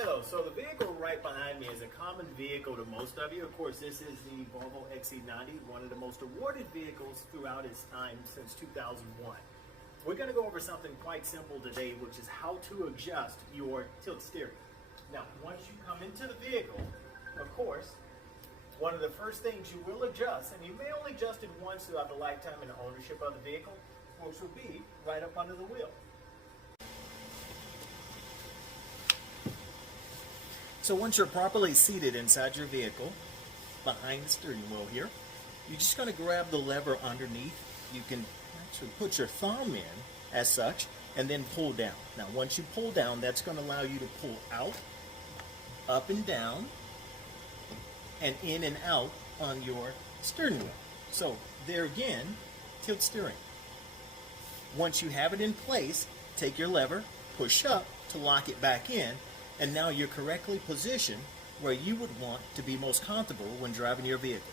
Hello, so the vehicle right behind me is a common vehicle to most of you. Of course, this is the Volvo XC90, one of the most awarded vehicles throughout its time since 2001. We're going to go over something quite simple today, which is how to adjust your tilt steering. Now, once you come into the vehicle, of course, one of the first things you will adjust, and you may only adjust it once throughout the lifetime and ownership of the vehicle, which will be right up under the wheel. So once you're properly seated inside your vehicle, behind the steering wheel here, you're just going to grab the lever underneath. You can actually put your thumb in as such and then pull down. Now once you pull down, that's going to allow you to pull out, up and down, and in and out on your steering wheel. So there again, tilt steering. Once you have it in place, take your lever, push up to lock it back in, and now you're correctly positioned where you would want to be most comfortable when driving your vehicle.